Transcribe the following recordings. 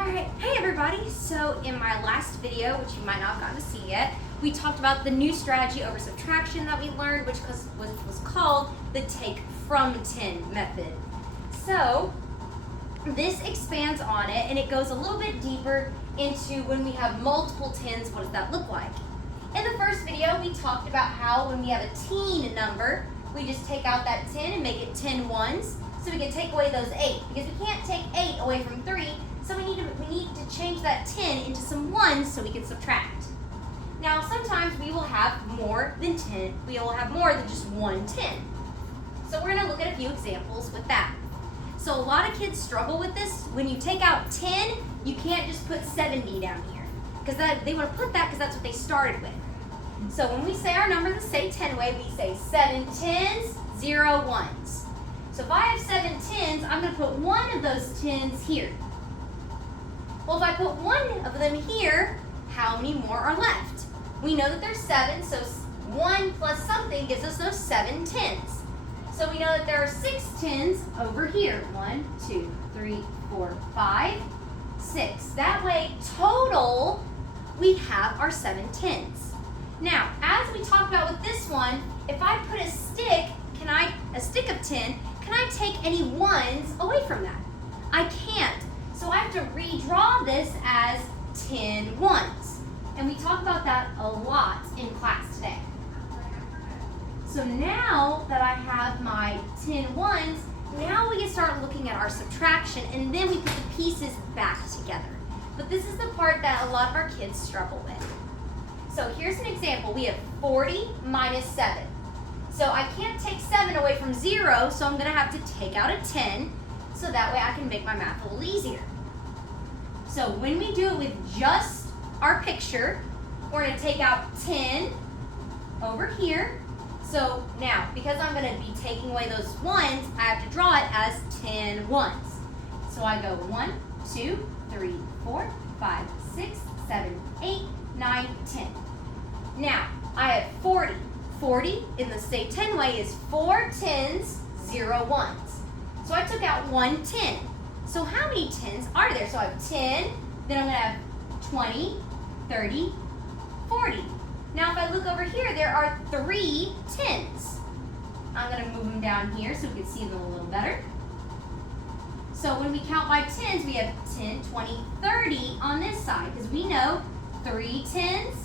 Alright, hey everybody! So in my last video, which you might not have gotten to see yet, we talked about the new strategy over subtraction that we learned, which was called the take from 10 method. So this expands on it and it goes a little bit deeper into when we have multiple tens, what does that look like? In the first video, we talked about how when we have a teen number, we just take out that 10 and make it 10 ones, so we can take away those 8, because we can't take 8 away from 3, so we need to change that 10 into some ones so we can subtract. Now sometimes we will have more than 10, we will have more than just one 10. So we're going to look at a few examples with that. So a lot of kids struggle with this. When you take out 10, you can't just put 70 down here, because they want to put that because that's what they started with. So when we say our number the say 10 way, we say 7 tens, 0 ones. So if I have 7 tens, I'm going to put one of those 10s here. Well, if I put one of them here, how many more are left? We know that there's 7, so 1 plus something gives us those 7 tens. So we know that there are 6 tens over here. 1, 2, 3, 4, 5, 6. That way, total, we have our 7 tens. Now, as we talked about with this one, if I put a stick of 10, can I take any ones away from that? I can't. So I have to redraw this as 10 ones. And we talk about that a lot in class today. So now that I have my 10 ones, now we can start looking at our subtraction, and then we put the pieces back together. But this is the part that a lot of our kids struggle with. So here's an example. We have 40 minus 7. So I can't take 7 away from 0, so I'm going to have to take out a 10, so that way I can make my math a little easier. So when we do it with just our picture, we're going to take out 10 over here. So now, because I'm going to be taking away those ones, I have to draw it as 10 ones. So I go 1, 2, 3, 4, 5, 6, 7, 8, 9, 10. Now, I have 40. 40 in the say 10 way is 4 tens, 0 ones. So I took out 1 10. So how many tens are there? So I have 10, then I'm going to have 20, 30, 40. Now if I look over here, there are 3 tens. I'm going to move them down here so we can see them a little better. So when we count by tens, we have 10, 20, 30 on this side, because we know 3 tens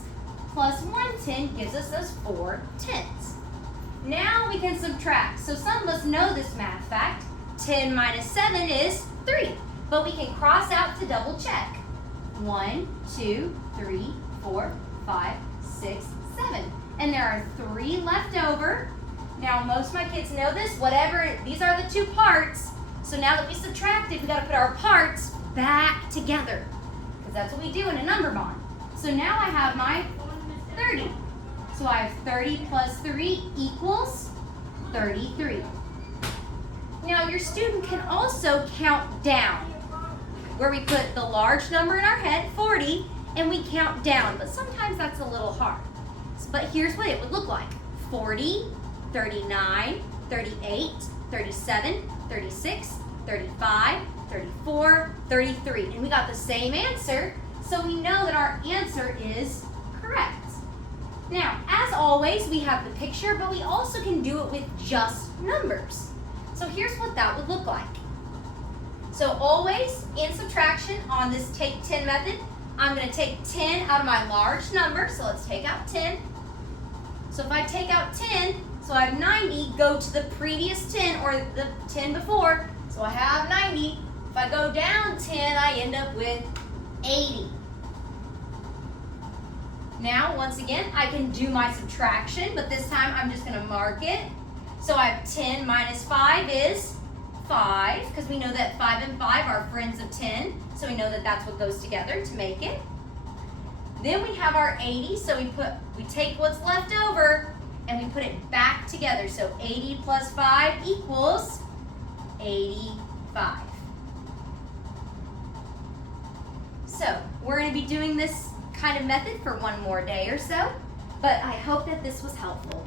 plus 1 10 gives us those 4 tens. Now we can subtract. So some of us know this math fact. 10 minus 7 is 3, but we can cross out to double check. 1, 2, 3, 4, 5, 6, 7. And there are 3 left over. Now most of my kids know this, these are the 2 parts. So now that we subtracted, we got to put our parts back together, because that's what we do in a number bond. So now I have my 30. So I have 30 plus 3 equals 33. Now your student can also count down, where we put the large number in our head, 40, and we count down, but sometimes that's a little hard. But here's what it would look like. 40, 39, 38, 37, 36, 35, 34, 33. And we got the same answer, so we know that our answer is correct. Now, as always, we have the picture, but we also can do it with just numbers. So here's what that would look like. So always in subtraction on this take 10 method, I'm going to take 10 out of my large number, so let's take out 10. So if I take out 10, so I have 90, go to the previous 10 or the 10 before, so I have 90. If I go down 10, I end up with 80. Now, once again, I can do my subtraction, but this time I'm just going to mark it. So I have 10 minus 5 is 5, because we know that 5 and 5 are friends of 10, so we know that that's what goes together to make it. Then we have our 80, so we take what's left over and we put it back together. So 80 plus 5 equals 85. So we're going to be doing this kind of method for one more day or so, but I hope that this was helpful.